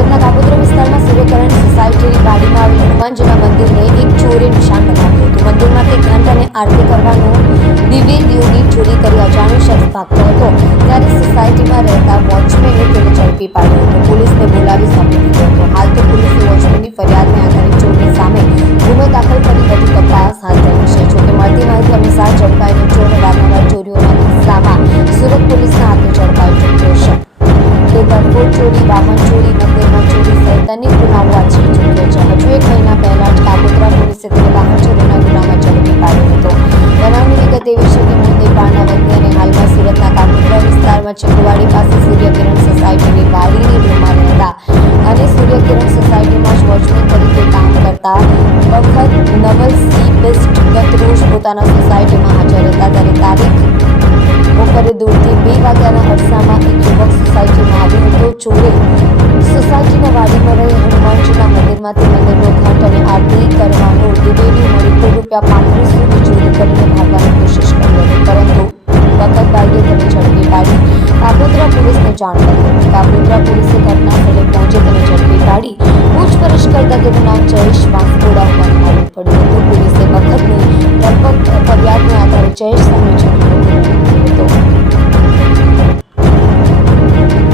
સુરતના કાપોદ્રા વિસ્તારમાં સૂર્યકરણ સોસાયટીની ગાડીમાં આવેલ હનુમાનજીના મંદિરને એક ચોરે નિશાન બનાવ્યું હતું. મંદિરમાંથી ઘંટ અને આરતી કરવાનું દિવ્ય ચોરી કરી અજાણ્યો શખ્સ ભાગતો હતો. ત્યારે સોસાયટીમાં રહેતા વોચમેને તેને ઝડપી પાડ્યો હતો. પોલીસને બોલાવી સોંપી દીધો હતો. હાલ તો પોલીસે વોચમેનની ફરિયાદને આધારે ચોરની સામે ગુનો દાખલ કરી વધુ તપાસ હાથ ધરી છે. જોકે મળતી માહિતી અનુસાર ઝડપાયેલો ચોર વારંવાર ચોરીઓના કિસ્સામાં સુરત પોલીસના હાથે ઝડપાઈ ચૂક્યો છે. તે ચોરી, વાહન ચોરી મંદિરમાં ચોરી ગુનાઓ આજે ચૂક્યો છે. હજુ એક મહિના પહેલા જ કાકોત્રા પોલીસે તેને વાહન ગુનામાં ઝડપી પાડ્યો હતો. બનાવની વિગત એવી છે કે મૂળ પાના વતની અને હાલમાં સુરતના કાકોત્રા વિસ્તારમાં ચકુવાડી પાસે સૂર્યકિરણ સોસાયટીની વાડીની રૂમમાં રહેતા અને સૂર્યકિરણ સોસાયટીમાં જ વોચમેન તરીકે કામ કરતા વખત નવલ, સી બેસ્ટ ગત રોજ પોતાના સોસાયટીમાં હાજર હતા. ત્યારે તારીખ બપોરે દૂરથી બે વાગ્યાના અરસામાં એક યુવક મંદિરમાંથી મંદિરનો ઘાટ અને આરતી કરવાનું દ્વિવેદી મળી કુલ રૂપિયા પાંત્રીસોની ચોરી કરીને ભાગવાની કોશિશ કરી હતી. પરંતુ વખત ભાઈએ તેને ઝડપી પાડી. કાપોદ્રા પોલીસને જાણ કરી હતી. કાપોદ્રા પોલીસે ઘટના સ્થળે પહોંચી તેને ઝડપી પાડી. પૂછપરછ કરતા તેનું નામ જયેશ વાંસકોડા હોવાનું માલુમ